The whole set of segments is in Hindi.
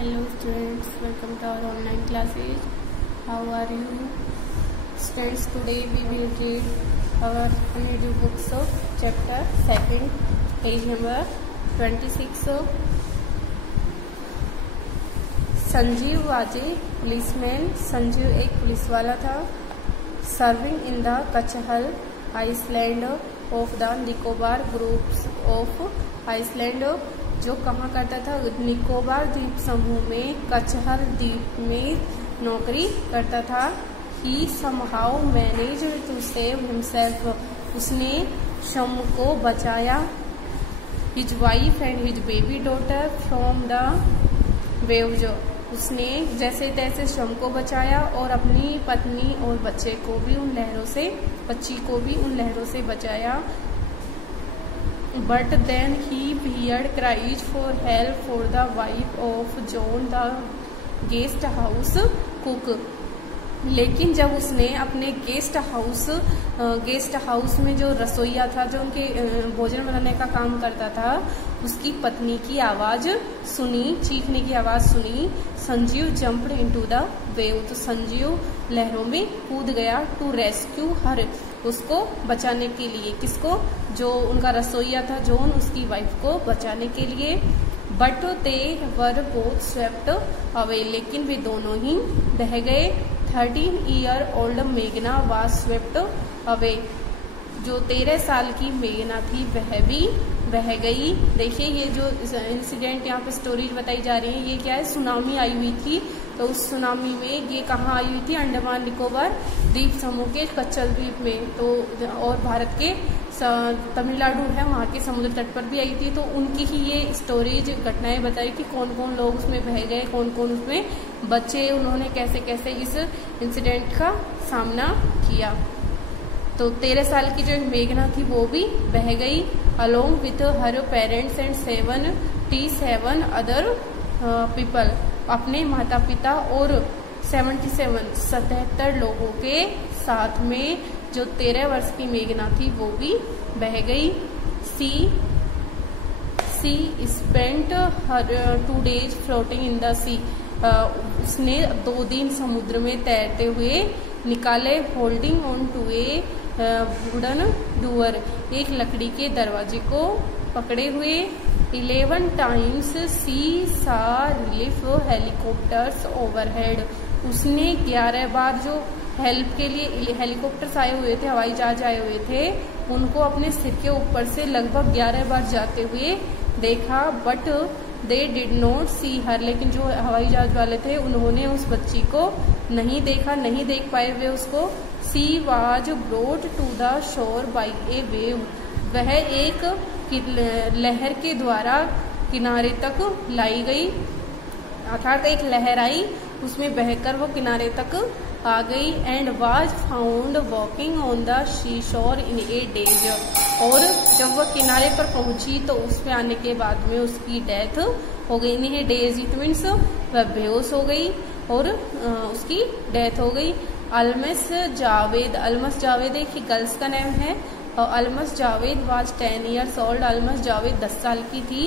Hello students, welcome to our online classes. How are you? Students, today we will read our new books of chapter 2, page number 26. Sanjeev वाजे पुलिसमैन। संजीव एक पुलिस वाला था। Serving in the Katchal island of the Nicobar groups of island, जो कहाँ करता था, निकोबार द्वीप समूह में कचहल द्वीप में नौकरी करता था। He somehow manage to save himself, उसने शम को बचाया। His wife and his baby daughter from the waves, उसने जैसे तैसे शम को बचाया और अपनी पत्नी और बच्चे को भी उन लहरों से बचाया। But then he heard cries for help for the wife of John the guest house cook, लेकिन जब उसने अपने गेस्ट हाउस में जो रसोईया था, जो उनके भोजन बनाने का काम करता था, उसकी पत्नी की आवाज सुनी, चीखने की आवाज सुनी। Sanjeev jumped into the wave, तो संजीव लहरों में कूद गया। टू रेस्क्यू हर, उसको बचाने के लिए। किसको? जो उनका रसोईया था जॉन, उसकी वाइफ को बचाने के लिए। But they were both swept away, लेकिन वे दोनों ही बह गए। 13-year-old मेघना वाज स्वेप्ट अवे, जो 13 साल की मेघना थी वह भी बह गई। देखिए ये जो इंसिडेंट यहाँ पे स्टोरीज बताई जा रही है, ये क्या है, सुनामी आई हुई थी। तो उस सुनामी में ये कहाँ आई हुई थी, अंडमान निकोबार द्वीप समूह के कच्छल द्वीप में। तो और भारत के तमिलनाडु है, वहाँ के समुद्र तट पर भी आई थी। तो उनकी ही ये स्टोरीज घटनाएं बताई कि कौन कौन लोग उसमें बह गए, कौन कौन उसमें बचे, उन्होंने कैसे कैसे इस इंसिडेंट का सामना किया। तो 13 साल की जो मेघना थी वो भी बह गई, along with her parents and 77 other people, अपने माता पिता और 77 लोगों के साथ में। जो 13 वर्ष की मेघना थी वो भी बह गई। She spent her 2 days floating in the sea, उसने 2 दिन समुद्र में तैरते हुए निकाले। Holding on to a wooden door, एक लकड़ी के दरवाजे को पकड़े हुए। 11 times सी सा रिलीफ हेलीकॉप्टर्स ओवरहेड, उसने 11 बार जो हेल्प के लिए हेलीकॉप्टर्स आए हुए थे, हवाई जहाज आए हुए थे, उनको अपने सिर के ऊपर से लगभग 11 बार जाते हुए देखा। बट दे डिड नॉट सी हर, लेकिन जो हवाई जहाज वाले थे उन्होंने उस बच्ची को नहीं देखा, नहीं देख पाए वे उसको। She was brought to the shore by a wave, वह एक लहर के द्वारा किनारे तक लाई गई, अर्थात एक लहर आई, उसमें बहकर वो किनारे तक आ गई। And was found walking on the sea shore in A days, और जब वह किनारे पर पहुंची तो उस पे आने के बाद में उसकी डेथ हो गई। नहीं, डेज इट मीन्स वह बेहोश हो गई और उसकी डेथ हो गई। अलमस जावेद एक गर्ल्स का नाम है। Almas Javed was 10 years old, Almas Javed 10 साल की थी,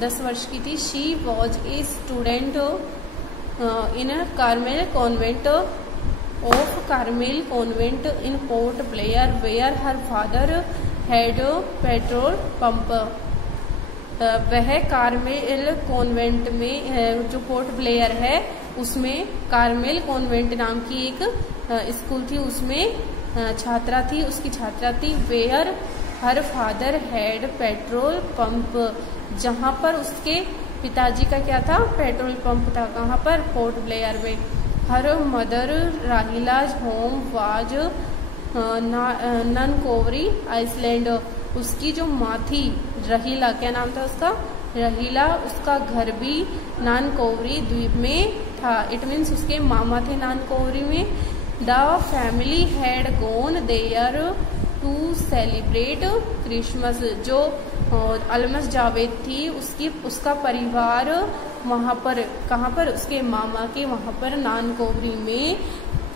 10 वर्ष की थी। She was a student in Carmel convent of Carmel convent in Port Blair, where her father had petrol pump. वह कार्मेल कॉन्वेंट में, जो पोर्ट ब्लेयर है उसमें कार्मेल कॉन्वेंट नाम की एक स्कूल थी, उसमें छात्रा थी, उसकी छात्रा थी। Where her father had petrol pump, जहां पर उसके पिताजी का क्या था, पेट्रोल पंप था। कहाँ पर? पोर्ट ब्लेयर में। Her mother Rahila's home was Nancowry island, उसकी जो माँ थी रहीला, क्या नाम था उसका, रहीला, उसका घर भी नानकोवरी द्वीप में था। इट मीन्स उसके मामा थे नानकोवरी में। The family had gone there to celebrate Christmas, जो अलमस जावेद थी उसका परिवार वहां पर, कहाँ पर, उसके मामा के वहां पर नानकोवरी में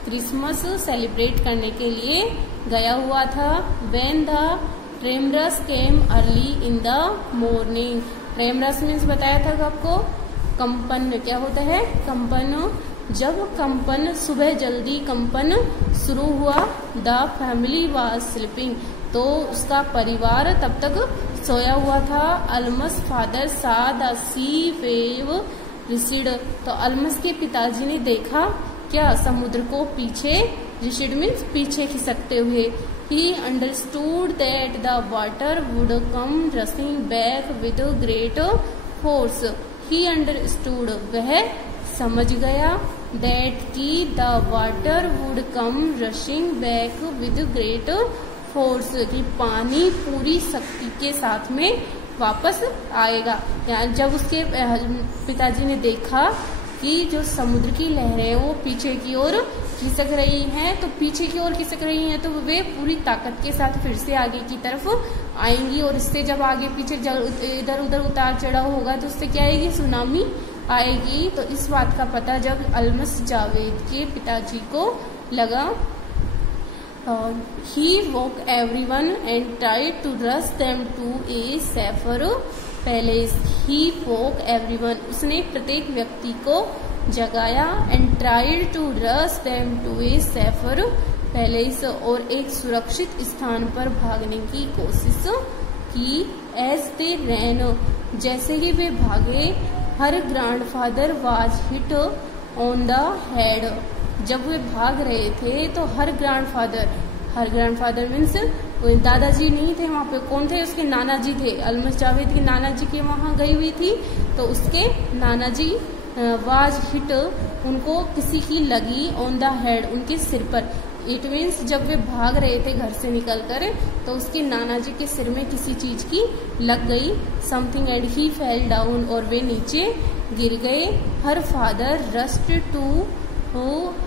क्रिसमस सेलिब्रेट करने के लिए गया हुआ था। When the tremors came early in the morning, tremors means बताया था आपको, कंपन क्या होता है? कंपन। जब कंपन सुबह जल्दी कंपन शुरू हुआ, द फैमिली वाज स्लीपिंग, तो उसका परिवार तब तक सोया हुआ था। अल्मस फादर सा द सी वेव रिसीड, तो अल्मस के पिताजी ने देखा क्या? समुद्र को पीछे, रिसीड मीन्स पीछे खिसकते हुए। He understood that the water would come rushing back with great force. He understood, वह समझ गया, that कि the water would come rushing back with great force, कि पानी पूरी शक्ति के साथ में वापस आएगा। यानी जब उसके पिताजी ने देखा कि जो समुद्र की लहरें वो पीछे की ओर खिसक रही हैं, तो पीछे की ओर खिसक रही हैं तो वे पूरी ताकत के साथ फिर से आगे की तरफ आएंगी, और इससे जब आगे पीछे इधर उधर उतार चढ़ाव होगा तो उससे क्या आएगी? सुनामी आएगी। तो इस बात का पता जब अल्मस जावेद के पिताजी को लगा, he woke everyone and tried to rush them to a safer place. He woke everyone, उसने प्रत्येक व्यक्ति को जगाया, and tried to rush them to a safer palace, और एक सुरक्षित स्थान पर भागने की कोशिश की। एज दे रैन, जैसे ही वे भागे, her grandfather was hit on the head, जब वे भाग रहे थे तो हर ग्रैंडफादर मीन्स दादाजी नहीं थे वहां पे, कौन थे? उसके नाना जी थे। अल्मस जावेद के नाना जी के वहां गई हुई थी, तो उसके नाना जी वाज हिट, उनको किसी की लगी, ऑन द हेड, उनके सिर पर। इट मीन्स जब वे भाग रहे थे घर से निकलकर, तो उसके नाना जी के सिर में किसी चीज की लग गई, something, and he fell down, और वे नीचे गिर गए। Her father rushed to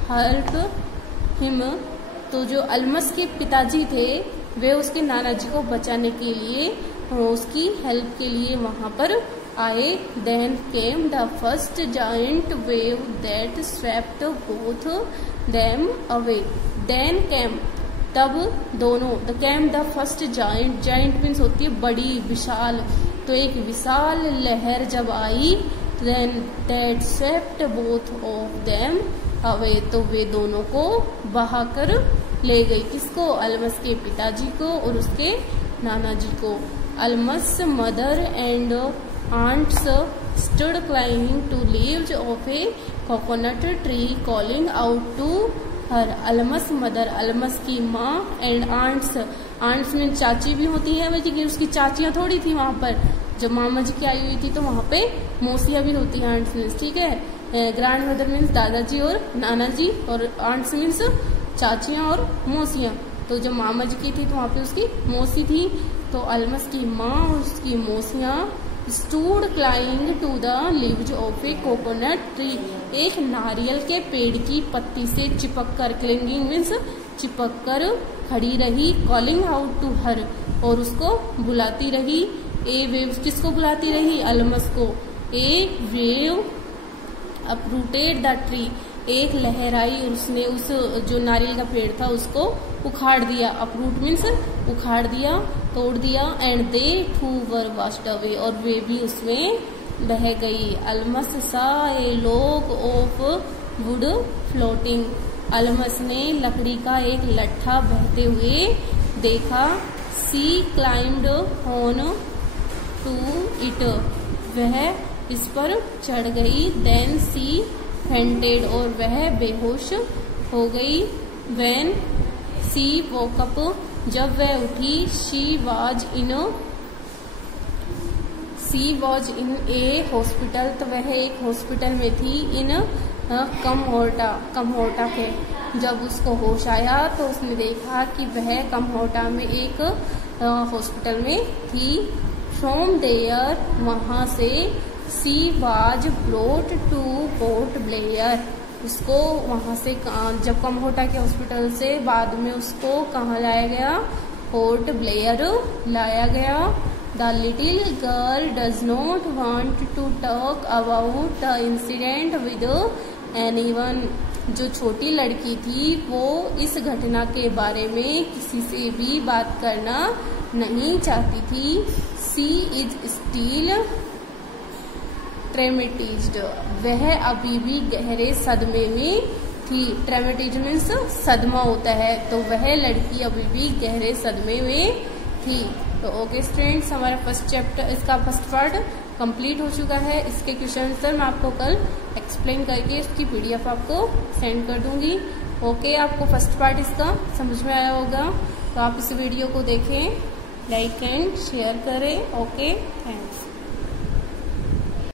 help him, तो जो अल्मस के पिताजी थे वे उसके नाना जी को बचाने के लिए, उसकी हेल्प के लिए वहां पर आए। Then came the first giant wave that swept both them away. Then came, तब दोनों, the came the first giant, giant means होती है बड़ी, विशाल, तो एक विशाल लहर जब आई, then that swept both of them away, तो वे दोनों को बहाकर ले गई। किसको? अल्मस के पिताजी को और उसके नाना जी को। Almas mother and aunts stood climbing to leaves of a coconut tree calling out to her. Almas mother, Almas की माँ, एंड आंट्स में चाची भी होती है, वैसे कि उसकी चाचियां थोड़ी थी वहां पर, जब मामा जी की आई हुई थी तो वहां पे मौसियां भी होती है, आंट्स मीन्स, ठीक है। ग्रैंड मदर मीन्स दादाजी और नाना जी, और आंट्स मीन्स चाचियां और मौसियां। तो जब मामा जी की थी तो वहां पे उसकी मौसी थी, तो अल्मस की माँ और उसकी मौसियां stood clinging to the leaves of a coconut tree, एक नारियल के पेड़ की पत्ती से चिपक कर, क्लिंगिंग मीन्स चिपक कर खड़ी रही। कॉलिंग आउट टू हर, और उसको बुलाती रही। ए वेव, किसको बुलाती रही? अल्मस को। ए वेव अपरूटेड द ट्री, एक लहर आई और उसने उस जो नारियल का पेड़ था उसको उखाड़ दिया। अपरूट मीन्स उखाड़ दिया, तोड़ दिया। And they too were washed away, और वे भी उसमें बह गई। Almas saw a log of wood floating, Almas ने लकड़ी का एक लट्ठा बहते हुए देखा। She climbed on to it, वह इस पर चढ़ गई। देन सी फेंटेड, और वह बेहोश हो गई। वेन सी वोकअप, जब वह उठी। She was in A hospital, तो वह एक हॉस्पिटल में थी। इन कमहोर्टा के, जब उसको होश आया तो उसने देखा कि वह कमहोर्टा में एक हॉस्पिटल में थी। फ्रॉम देयर, वहां से। सी was brought two port Blair, उसको वहां से जब कमहोर्टा के हॉस्पिटल से बाद में उसको कहाँ लाया गया? पोर्ट ब्लेयर लाया गया। The little girl does not want to talk about the incident with anyone, जो छोटी लड़की थी वो इस घटना के बारे में किसी से भी बात करना नहीं चाहती थी। सी इज स्टिल ट्रेमेटिज्ड, वह अभी भी गहरे सदमे में थी। ट्रेमेटिज्ड मीन्स सदमा होता है, तो वह लड़की अभी भी गहरे सदमे में थी। तो ओके स्टूडेंट्स, हमारा फर्स्ट चैप्टर, इसका फर्स्ट पार्ट कंप्लीट हो चुका है। इसके क्वेश्चन आंसर मैं आपको कल एक्सप्लेन करके इसकी पीडीएफ आपको सेंड कर दूंगी। ओके, आपको फर्स्ट पार्ट इसका समझ में आया होगा, तो आप इस वीडियो को देखें, लाइक एंड शेयर करें। Okay, thanks.